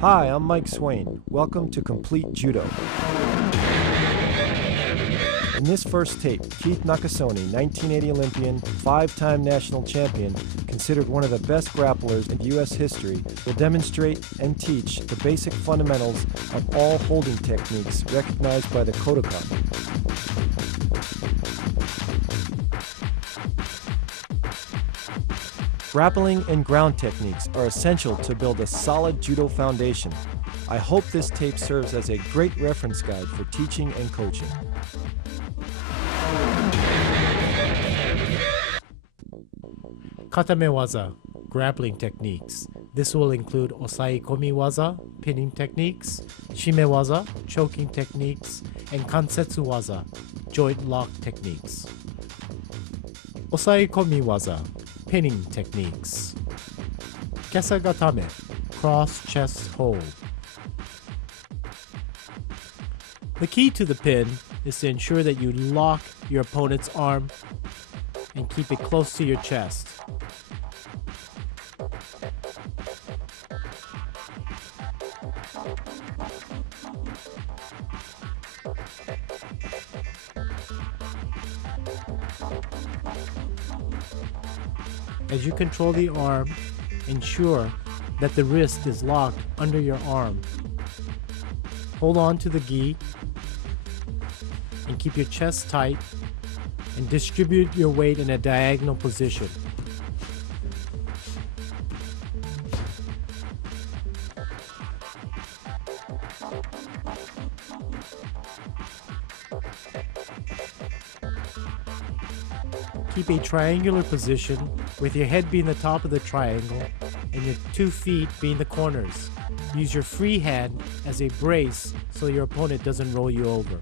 Hi, I'm Mike Swain. Welcome to Complete Judo. In this first tape, Keith Nakasone, 1980 Olympian, 5-time national champion, considered one of the best grapplers in U.S. history, will demonstrate and teach the basic fundamentals of all holding techniques recognized by the Kodokan. Grappling and ground techniques are essential to build a solid judo foundation. I hope this tape serves as a great reference guide for teaching and coaching. Katame waza, grappling techniques. This will include osaikomi waza, pinning techniques, shime waza, choking techniques, and kansetsu waza, joint lock techniques. Osaikomi waza, pinning techniques. Kesagatame, cross chest hold. The key to the pin is to ensure that you lock your opponent's arm and keep it close to your chest. As you control the arm, ensure that the wrist is locked under your arm. Hold on to the gi and keep your chest tight and distribute your weight in a diagonal position. Keep a triangular position with your head being the top of the triangle and your 2 feet being the corners. Use your free hand as a brace so your opponent doesn't roll you over.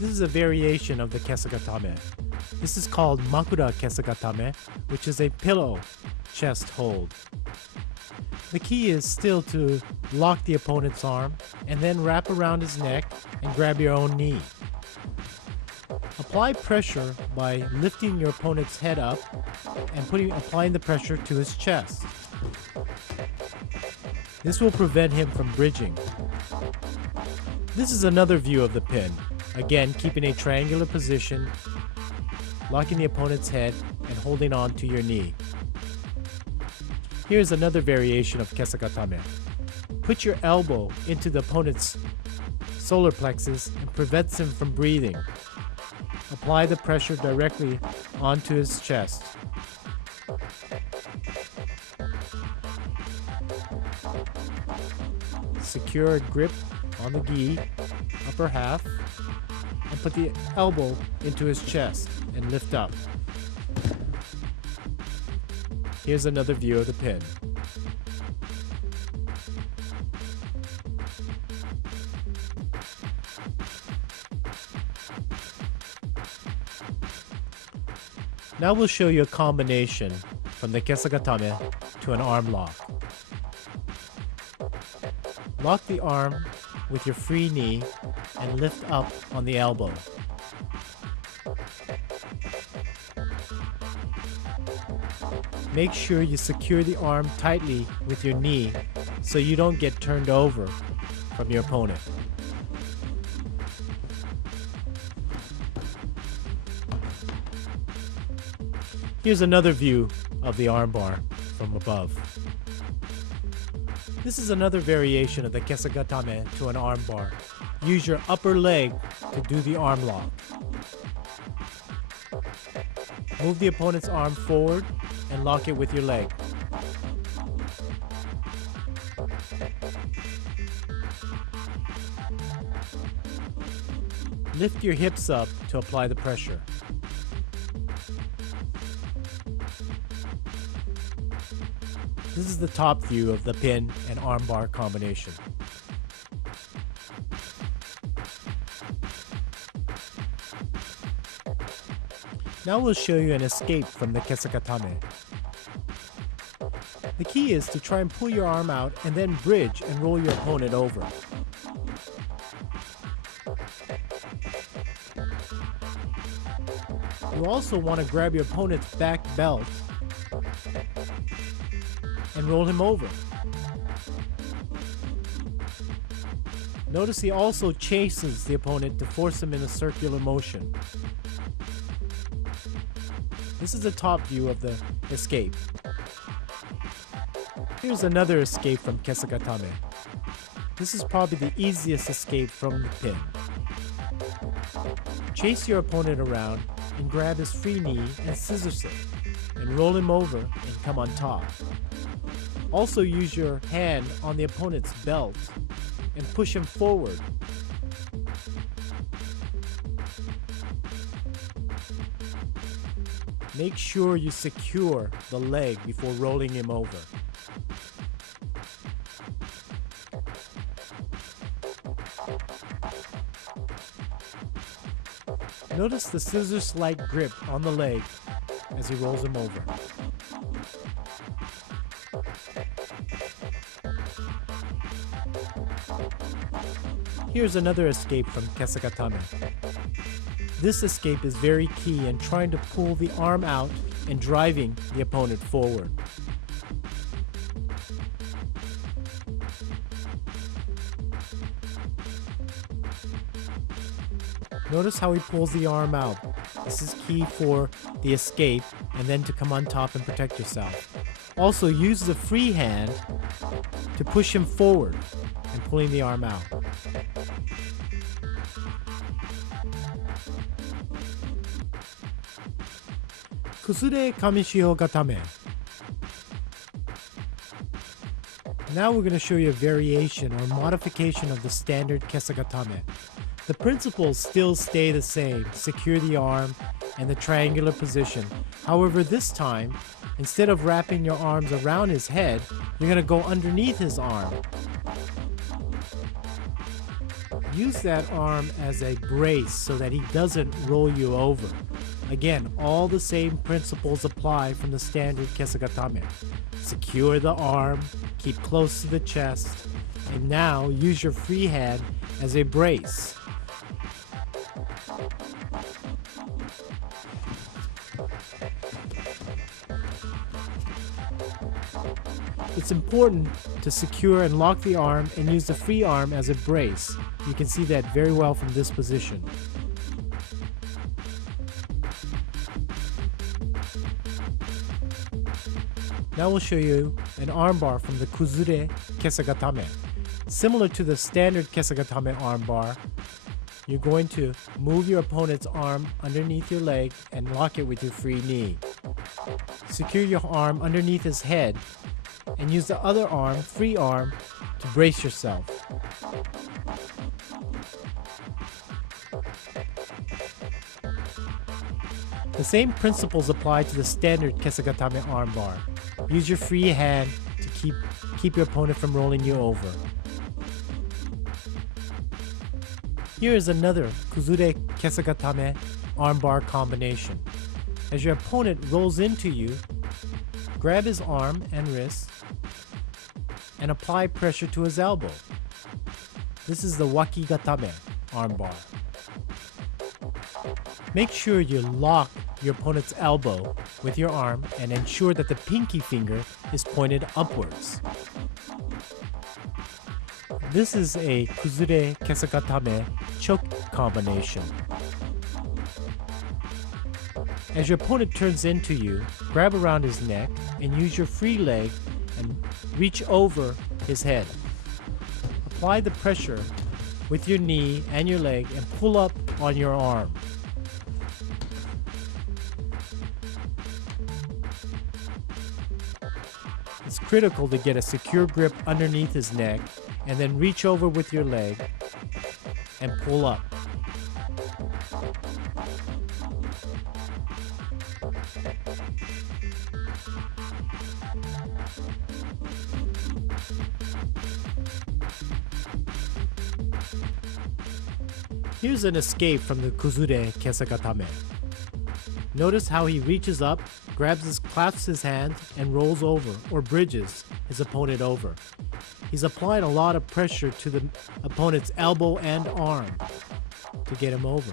This is a variation of the kesagatame. This is called makura kesagatame, which is a pillow chest hold. The key is still to lock the opponent's arm and then wrap around his neck and grab your own knee. Apply pressure by lifting your opponent's head up and applying the pressure to his chest. This will prevent him from bridging. This is another view of the pin. Again, keeping a triangular position, locking the opponent's head, and holding on to your knee. Here's another variation of kesagatame. Put your elbow into the opponent's solar plexus and prevents him from breathing. Apply the pressure directly onto his chest. Secure a grip on the gi, upper half, and put the elbow into his chest and lift up. Here's another view of the pin. Now we'll show you a combination from the kesagatame to an arm lock. Lock the arm with your free knee and lift up on the elbow. Make sure you secure the arm tightly with your knee so you don't get turned over from your opponent. Here's another view of the armbar from above. This is another variation of the kesagatame to an armbar. Use your upper leg to do the arm lock. Move the opponent's arm forward and lock it with your leg. Lift your hips up to apply the pressure. This is the top view of the pin and armbar combination. Now we'll show you an escape from the kesagatame. The key is to try and pull your arm out and then bridge and roll your opponent over. You also want to grab your opponent's back belt and roll him over. Notice he also chases the opponent to force him in a circular motion. This is the top view of the escape. Here's another escape from Kesagatame. This is probably the easiest escape from the pin. Chase your opponent around and grab his free knee and scissor sit, and roll him over and come on top. Also use your hand on the opponent's belt and push him forward. Make sure you secure the leg before rolling him over. Notice the scissors-like grip on the leg as he rolls him over. Here's another escape from Kesagatame. This escape is very key in trying to pull the arm out and driving the opponent forward. Notice how he pulls the arm out. This is key for the escape and then to come on top and protect yourself. Also use the free hand to push him forward and pulling the arm out. Kusure Kamishio Gatame. Now we're going to show you a variation or modification of the standard Kesagatame. The principles still stay the same, secure the arm and the triangular position. However, this time, instead of wrapping your arms around his head, you're going to go underneath his arm. Use that arm as a brace so that he doesn't roll you over. Again, all the same principles apply from the standard Kesagatame. Secure the arm, keep close to the chest, and now use your free hand as a brace. It's important to secure and lock the arm and use the free arm as a brace. You can see that very well from this position. Now we'll show you an armbar from the Kuzure Kesagatame. Similar to the standard Kesagatame armbar, you're going to move your opponent's arm underneath your leg and lock it with your free knee. Secure your arm underneath his head and use the other arm, free arm, to brace yourself. The same principles apply to the standard Kesagatame armbar. Use your free hand to keep your opponent from rolling you over. Here is another Kuzure Kesagatame armbar combination. As your opponent rolls into you, grab his arm and wrist and apply pressure to his elbow. This is the Wakigatame armbar. Make sure you lock your opponent's elbow with your arm and ensure that the pinky finger is pointed upwards. This is a Kuzure Kesagatame choke combination. As your opponent turns into you, grab around his neck and use your free leg and reach over his head. Apply the pressure with your knee and your leg and pull up on your arm. It's critical to get a secure grip underneath his neck and then reach over with your leg and pull up. Here's an escape from the Kuzure Kesagatame. Notice how he reaches up, clasps his hand, and rolls over or bridges his opponent over. He's applying a lot of pressure to the opponent's elbow and arm to get him over.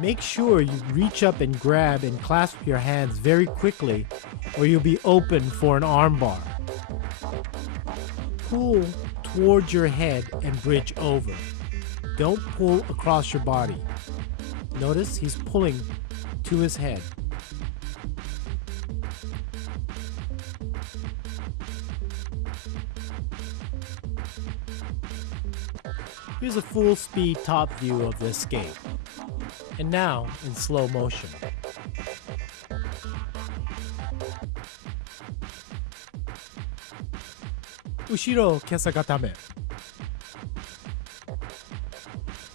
Make sure you reach up and grab and clasp your hands very quickly, or you'll be open for an armbar. Pull towards your head and bridge over. Don't pull across your body. Notice he's pulling to his head. Here's a full speed top view of the escape. And now in slow motion. Ushiro kesagatame.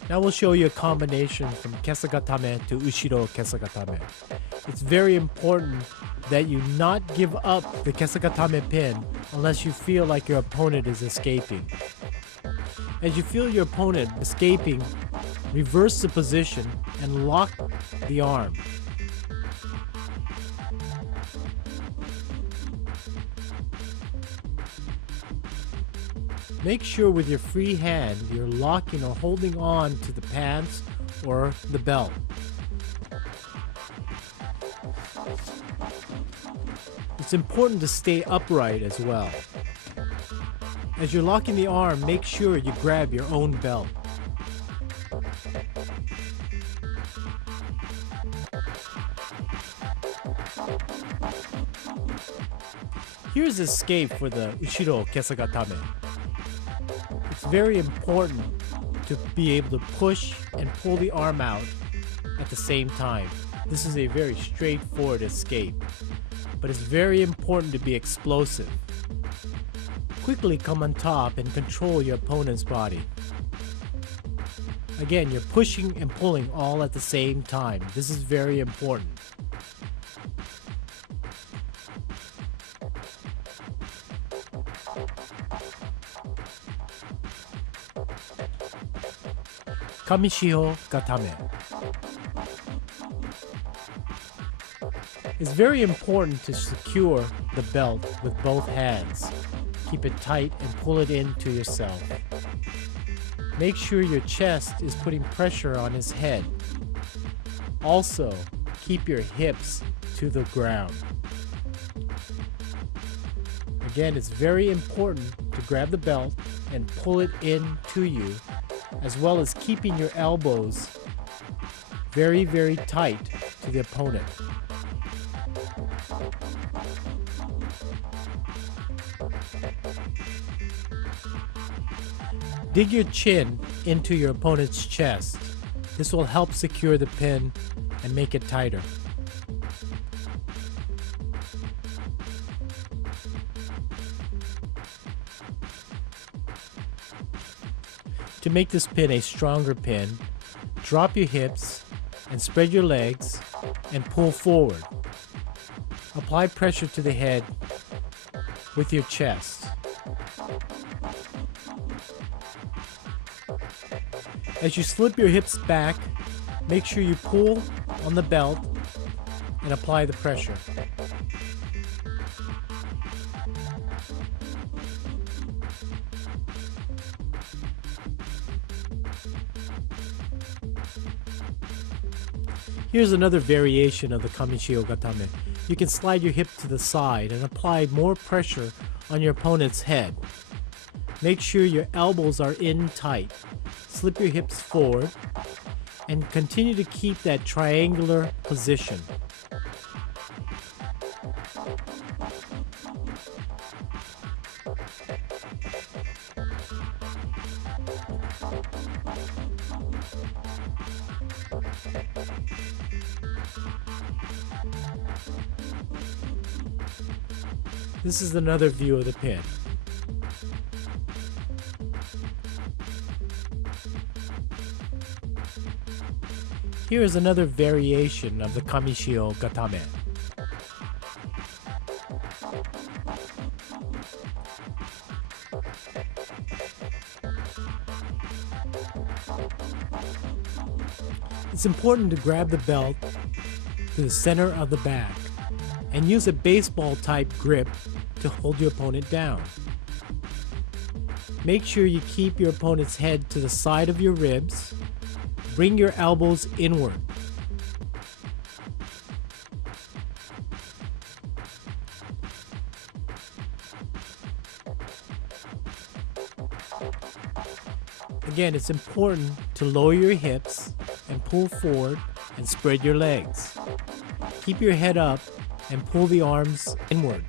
Now we'll show you a combination from kesagatame to ushiro kesagatame. It's very important that you not give up the kesagatame pin unless you feel like your opponent is escaping. As you feel your opponent escaping, reverse the position and lock the arm. Make sure with your free hand you're locking or holding on to the pants or the belt. It's important to stay upright as well. As you're locking the arm, make sure you grab your own belt. Here's escape for the ushiro kesagatame. It's very important to be able to push and pull the arm out at the same time. This is a very straightforward escape, but it's very important to be explosive. Quickly come on top and control your opponent's body. Again, you're pushing and pulling all at the same time. This is very important. Kamishiho gatame. It's very important to secure the belt with both hands. Keep it tight and pull it into yourself. Make sure your chest is putting pressure on his head. Also, keep your hips to the ground. Again, it's very important to grab the belt and pull it in to you, as well as keeping your elbows very, very tight to the opponent. Dig your chin into your opponent's chest. This will help secure the pin and make it tighter. To make this pin a stronger pin, drop your hips and spread your legs and pull forward. Apply pressure to the head with your chest. As you slip your hips back, make sure you pull on the belt and apply the pressure. Here's another variation of the Kamishiho gatame. You can slide your hip to the side and apply more pressure on your opponent's head. Make sure your elbows are in tight. Slip your hips forward and continue to keep that triangular position. This is another view of the pin. Here is another variation of the Kamishiho gatame. It's important to grab the belt to the center of the back and use a baseball type grip to hold your opponent down. Make sure you keep your opponent's head to the side of your ribs. Bring your elbows inward. Again, it's important to lower your hips and pull forward and spread your legs. Keep your head up and pull the arms inward.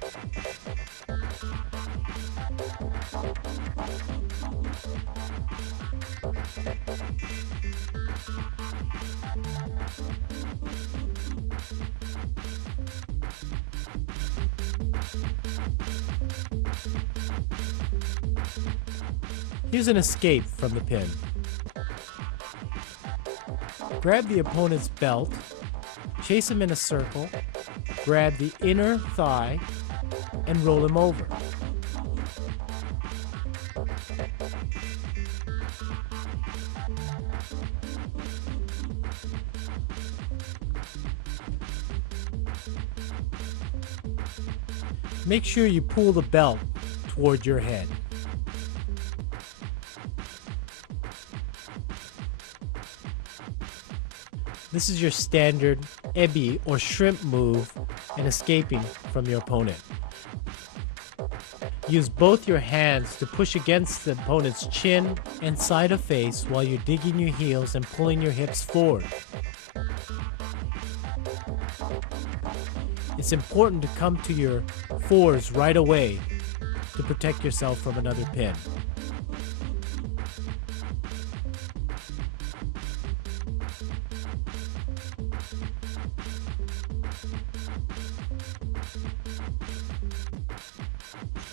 Here's an escape from the pin. Grab the opponent's belt, chase him in a circle, grab the inner thigh, and roll him over. Make sure you pull the belt toward your head. This is your standard ebi or shrimp move in escaping from your opponent. Use both your hands to push against the opponent's chin and side of face while you're digging your heels and pulling your hips forward. It's important to come to your fours right away to protect yourself from another pin.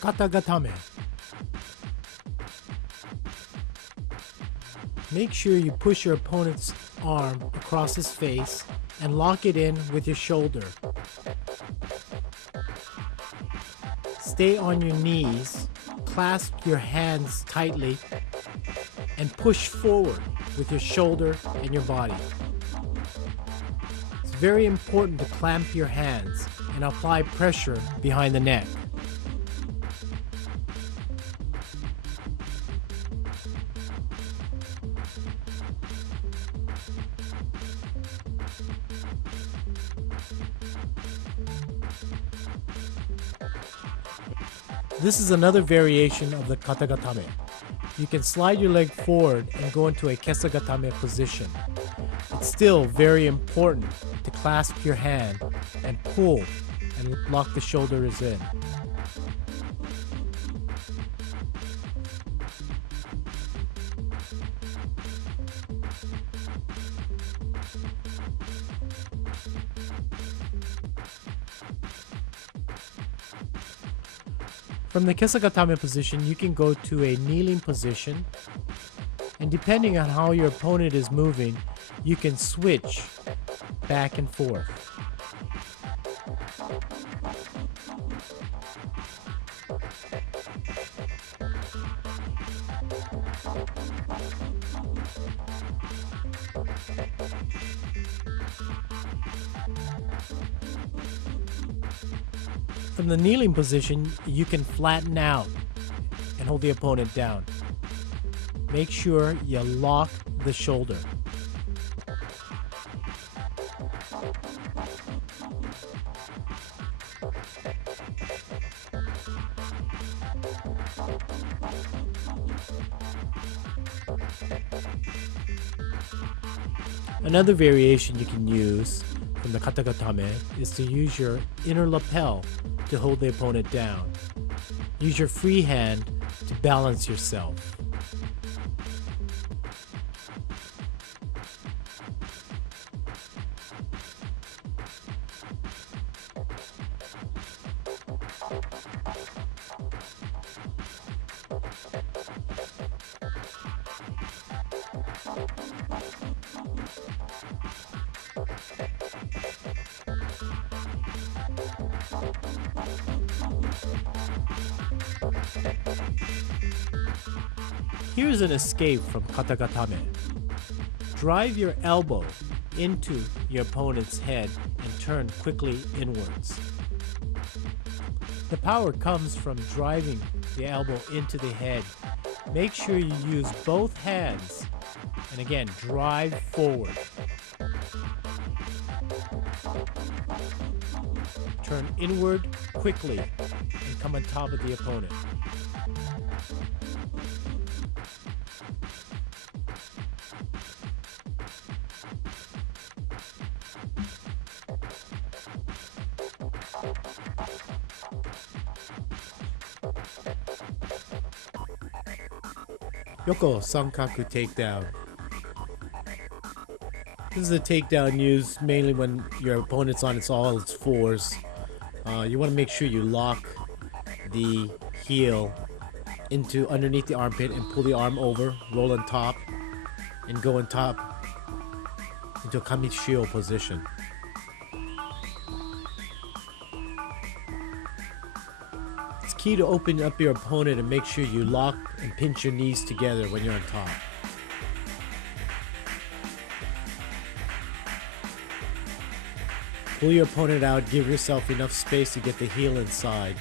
Katagatame. Make sure you push your opponent's arm across his face and lock it in with your shoulder. Stay on your knees, clasp your hands tightly, and push forward with your shoulder and your body. It's very important to clamp your hands and apply pressure behind the neck. This is another variation of the katagatame. You can slide your leg forward and go into a kesagatame position. It's still very important to clasp your hand and pull and lock the shoulders in. From the kesagatame position, you can go to a kneeling position, and depending on how your opponent is moving, you can switch back and forth. From the kneeling position, you can flatten out and hold the opponent down. Make sure you lock the shoulder. Another variation you can use from the katagatame is to use your inner lapel to hold the opponent down. Use your free hand to balance yourself. Here's an escape from katagatame. Drive your elbow into your opponent's head and turn quickly inwards. The power comes from driving the elbow into the head. Make sure you use both hands and again, drive forward. Turn inward quickly and come on top of the opponent. Yoko Sankaku takedown. This is a takedown used mainly when your opponent's on all its fours. You want to make sure you lock the heel into underneath the armpit and pull the arm over, roll on top, and go on top into a kamishio position. It's key to open up your opponent and make sure you lock and pinch your knees together when you're on top. Pull your opponent out, give yourself enough space to get the heel inside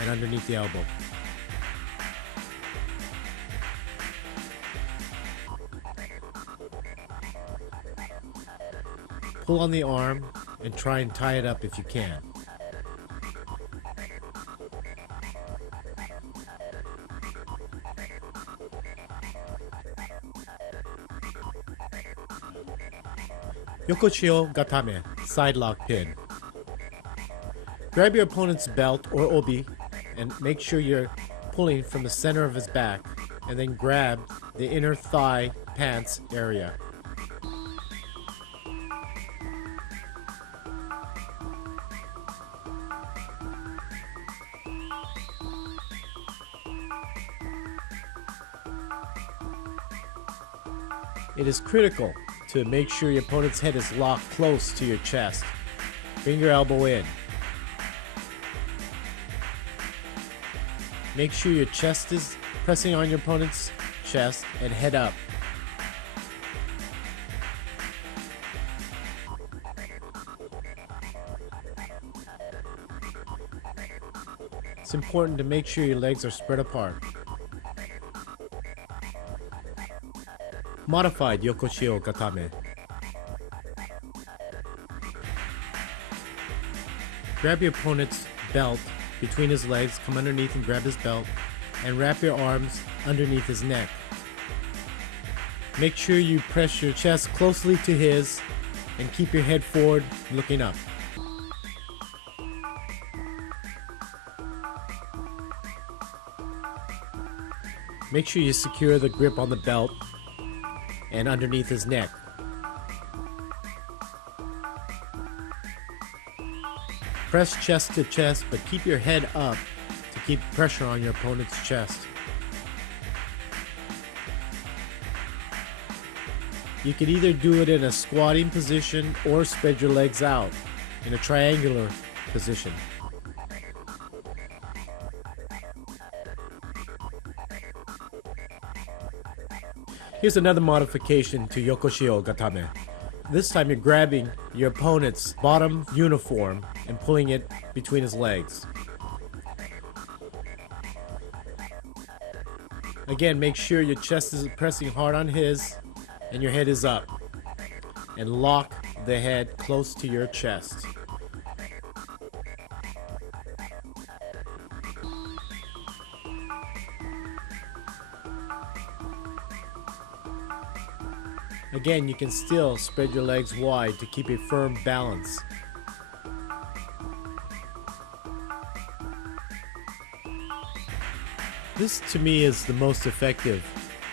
and underneath the elbow. Pull on the arm and try and tie it up if you can. Yokoshio Gatame, side lock pin. Grab your opponent's belt or obi and make sure you're pulling from the center of his back, and then grab the inner thigh pants area. It is critical to make sure your opponent's head is locked close to your chest. Bring your elbow in. Make sure your chest is pressing on your opponent's chest and head up. It's important to make sure your legs are spread apart. Modified Yokoshio Gatame. Grab your opponent's belt between his legs, come underneath and grab his belt, and wrap your arms underneath his neck. Make sure you press your chest closely to his and keep your head forward, looking up. Make sure you secure the grip on the belt and underneath his neck. Press chest to chest, but keep your head up to keep pressure on your opponent's chest. You can either do it in a squatting position or spread your legs out in a triangular position. Here's another modification to Yokoshio Gatame. This time you're grabbing your opponent's bottom uniform and pulling it between his legs. Again, make sure your chest is pressing hard on his and your head is up. And lock the head close to your chest. Again, you can still spread your legs wide to keep a firm balance. This to me is the most effective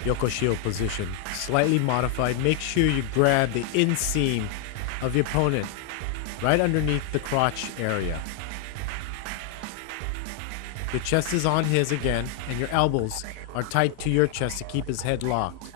Yokoshio position. Slightly modified. Make sure you grab the inseam of your opponent right underneath the crotch area. Your chest is on his again, and your elbows are tight to your chest to keep his head locked.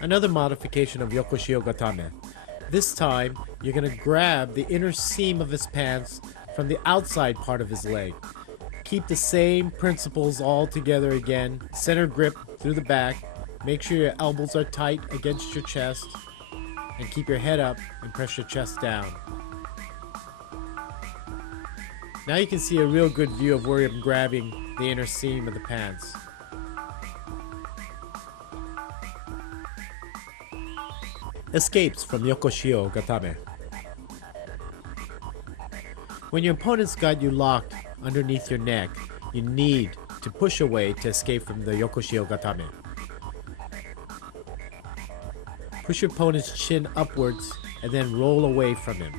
Another modification of Yokoshio Gatame. This time, you're going to grab the inner seam of his pants from the outside part of his leg. Keep the same principles all together again. Center grip through the back. Make sure your elbows are tight against your chest. And keep your head up and press your chest down. Now you can see a real good view of where I'm grabbing the inner seam of the pants. Escapes from Yokoshio Gatame. When your opponent's got you locked underneath your neck, you need to push away to escape from the Yokoshio Gatame. Push your opponent's chin upwards and then roll away from him.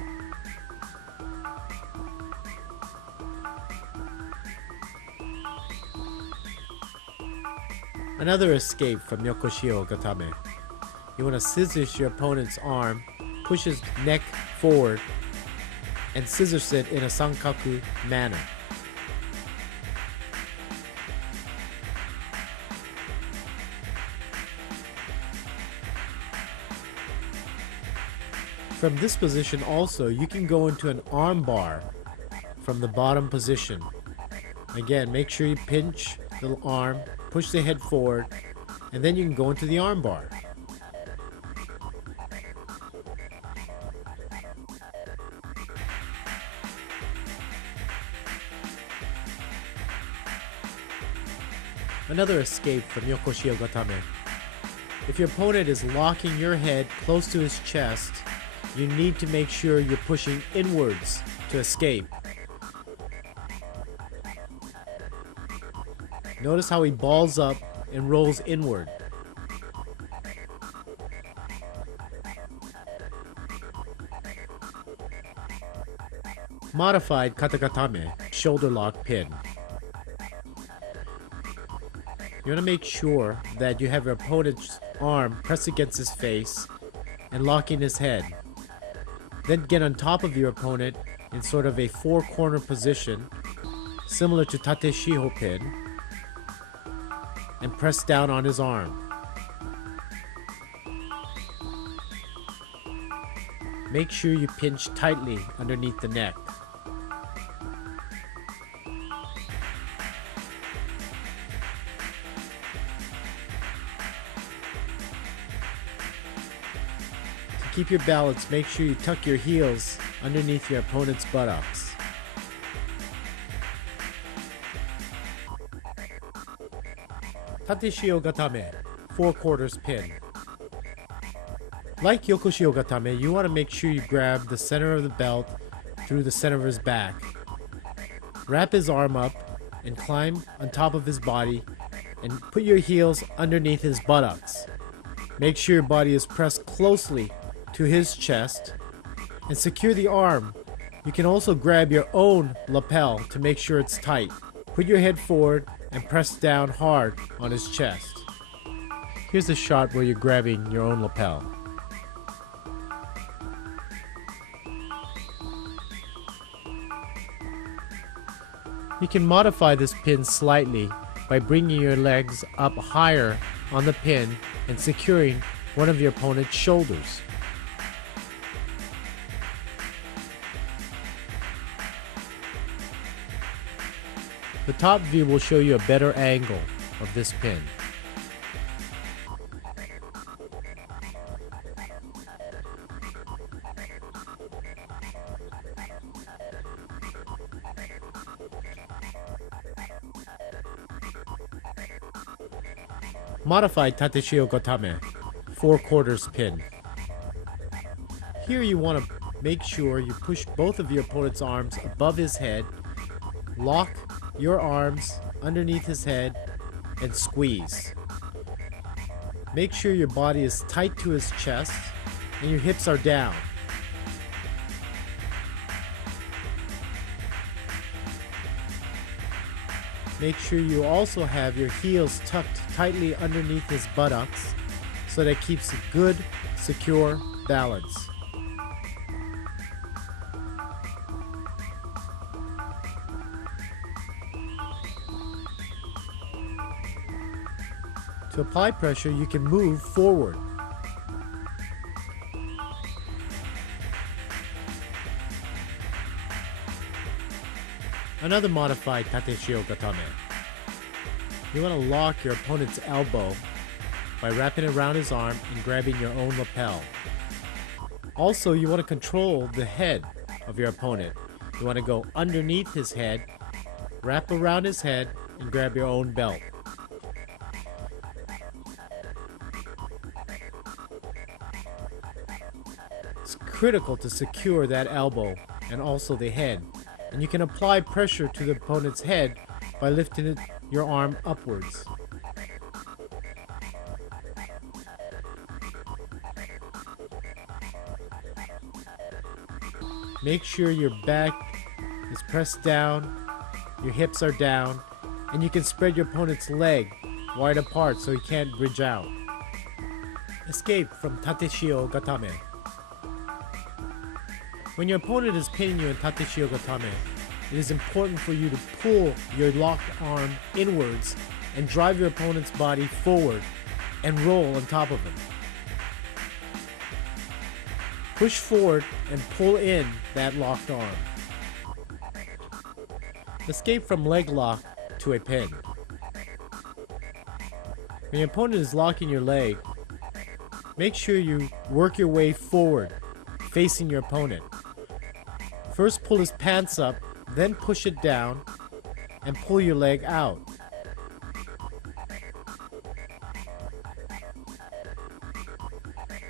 Another escape from Yokoshio Gatame. You want to scissors your opponent's arm, push his neck forward, and scissors it in a sankaku manner. From this position also, you can go into an arm bar from the bottom position. Again, make sure you pinch the arm, push the head forward, and then you can go into the arm bar. Another escape from Yokoshio Gatame. If your opponent is locking your head close to his chest, you need to make sure you're pushing inwards to escape. Notice how he balls up and rolls inward. Modified katagatame, shoulder lock pin. You want to make sure that you have your opponent's arm pressed against his face and locking his head. Then get on top of your opponent in sort of a four-corner position, similar to tate shiho pin, and press down on his arm. Make sure you pinch tightly underneath the neck. To keep your balance, make sure you tuck your heels underneath your opponent's buttocks. Tate shio gatame, 4/4 pin. Like Yokoshio Gatame, you want to make sure you grab the center of the belt through the center of his back. Wrap his arm up and climb on top of his body and put your heels underneath his buttocks. Make sure your body is pressed closely to his chest and secure the arm. You can also grab your own lapel to make sure it's tight. Put your head forward and press down hard on his chest. Here's a shot where you're grabbing your own lapel. You can modify this pin slightly by bringing your legs up higher on the pin and securing one of your opponent's shoulders. The top view will show you a better angle of this pin. Modified tate shio gatame, 4/4 pin. Here you want to make sure you push both of your opponent's arms above his head, lock your arms underneath his head, and squeeze. Make sure your body is tight to his chest and your hips are down. Make sure you also have your heels tucked tightly underneath his buttocks so that it keeps a good, secure balance. To apply pressure, you can move forward. Another modified tate shio gatame. You want to lock your opponent's elbow by wrapping it around his arm and grabbing your own lapel. Also, you want to control the head of your opponent. You want to go underneath his head, wrap around his head, and grab your own belt. It's critical to secure that elbow and also the head. And you can apply pressure to the opponent's head by lifting your arm upwards. Make sure your back is pressed down, your hips are down, and you can spread your opponent's leg wide apart so he can't bridge out. Escape from Tateshio Gatame. When your opponent is pinning you in Tateshio Gatame, it is important for you to pull your locked arm inwards and drive your opponent's body forward and roll on top of him. Push forward and pull in that locked arm. Escape from leg lock to a pin. When your opponent is locking your leg, make sure you work your way forward, facing your opponent. First pull his pants up, then push it down, and pull your leg out.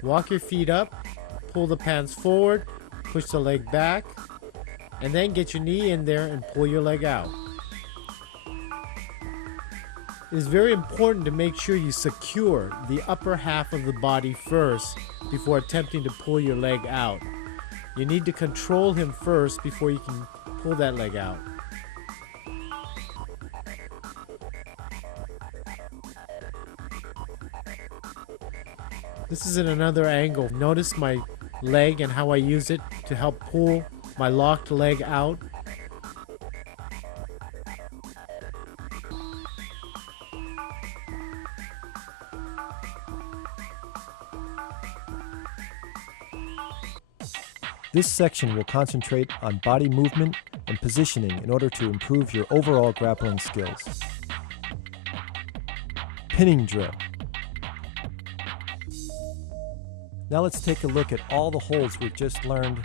Walk your feet up, pull the pants forward, push the leg back, and then get your knee in there and pull your leg out. It is very important to make sure you secure the upper half of the body first before attempting to pull your leg out. You need to control him first before you can pull that leg out. This is in another angle. Notice my leg and how I use it to help pull my locked leg out. This section will concentrate on body movement and positioning in order to improve your overall grappling skills. Pinning drill. Now let's take a look at all the holds we've just learned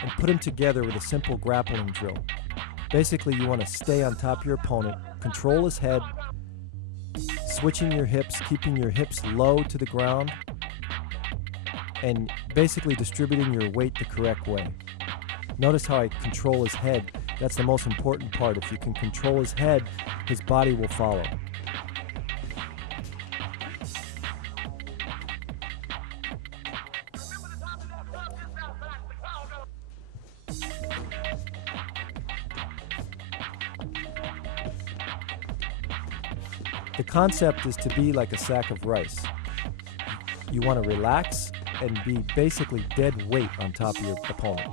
and put them together with a simple grappling drill. Basically, you want to stay on top of your opponent, control his head, switching your hips, keeping your hips low to the ground, and basically distributing your weight the correct way. Notice how I control his head. That's the most important part. If you can control his head, his body will follow. The concept is to be like a sack of rice. You want to relax and be basically dead weight on top of your opponent.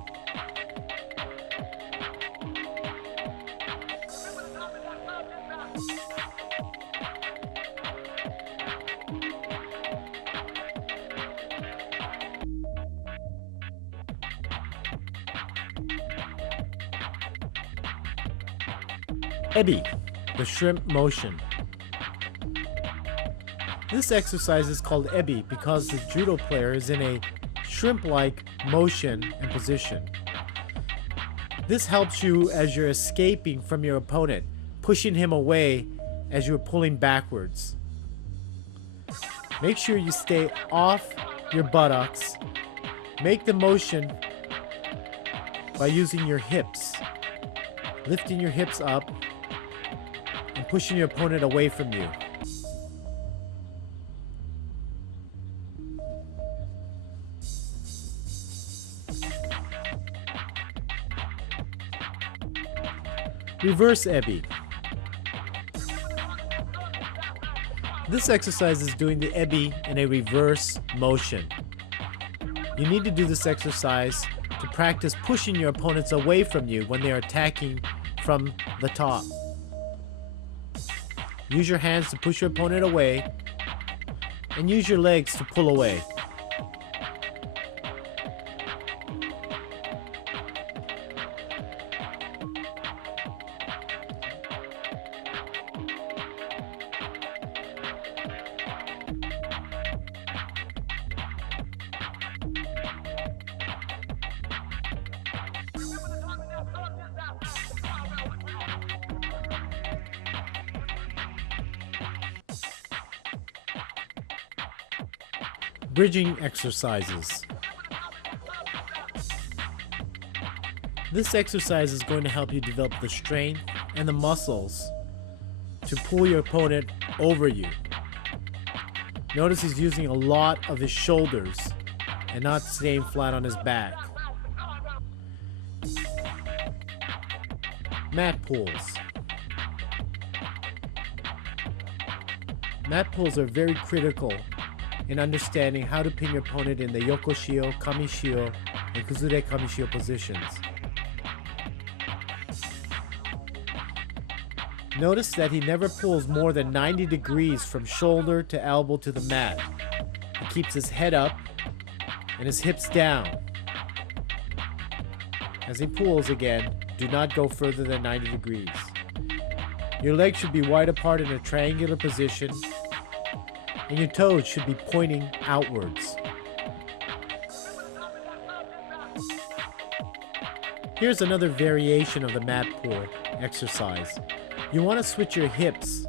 Ebi, the shrimp motion. This exercise is called ebi because the judo player is in a shrimp-like motion and position. This helps you as you're escaping from your opponent, pushing him away as you're pulling backwards. Make sure you stay off your buttocks. Make the motion by using your hips, lifting your hips up and pushing your opponent away from you. Reverse ebi. This exercise is doing the ebi in a reverse motion. You need to do this exercise to practice pushing your opponents away from you when they are attacking from the top. Use your hands to push your opponent away and use your legs to pull away. Bridging exercises. This exercise is going to help you develop the strength and the muscles to pull your opponent over you. Notice he's using a lot of his shoulders and not staying flat on his back. Mat pulls. Mat pulls are very critical in understanding how to pin your opponent in the Yokoshio, Kamishio, and Kuzure Kamishio positions. Notice that he never pulls more than 90 degrees from shoulder to elbow to the mat. He keeps his head up and his hips down. As he pulls again, do not go further than 90 degrees. Your legs should be wide apart in a triangular position, and your toes should be pointing outwards. Here's another variation of the mat pull exercise. You want to switch your hips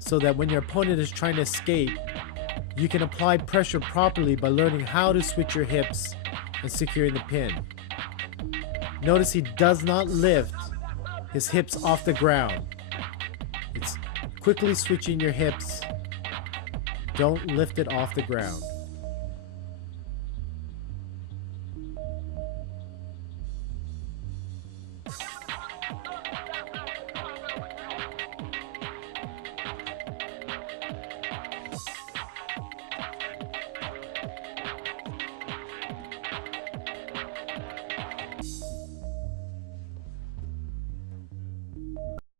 so that when your opponent is trying to escape, you can apply pressure properly by learning how to switch your hips and securing the pin. Notice he does not lift his hips off the ground. It's quickly switching your hips. Don't lift it off the ground.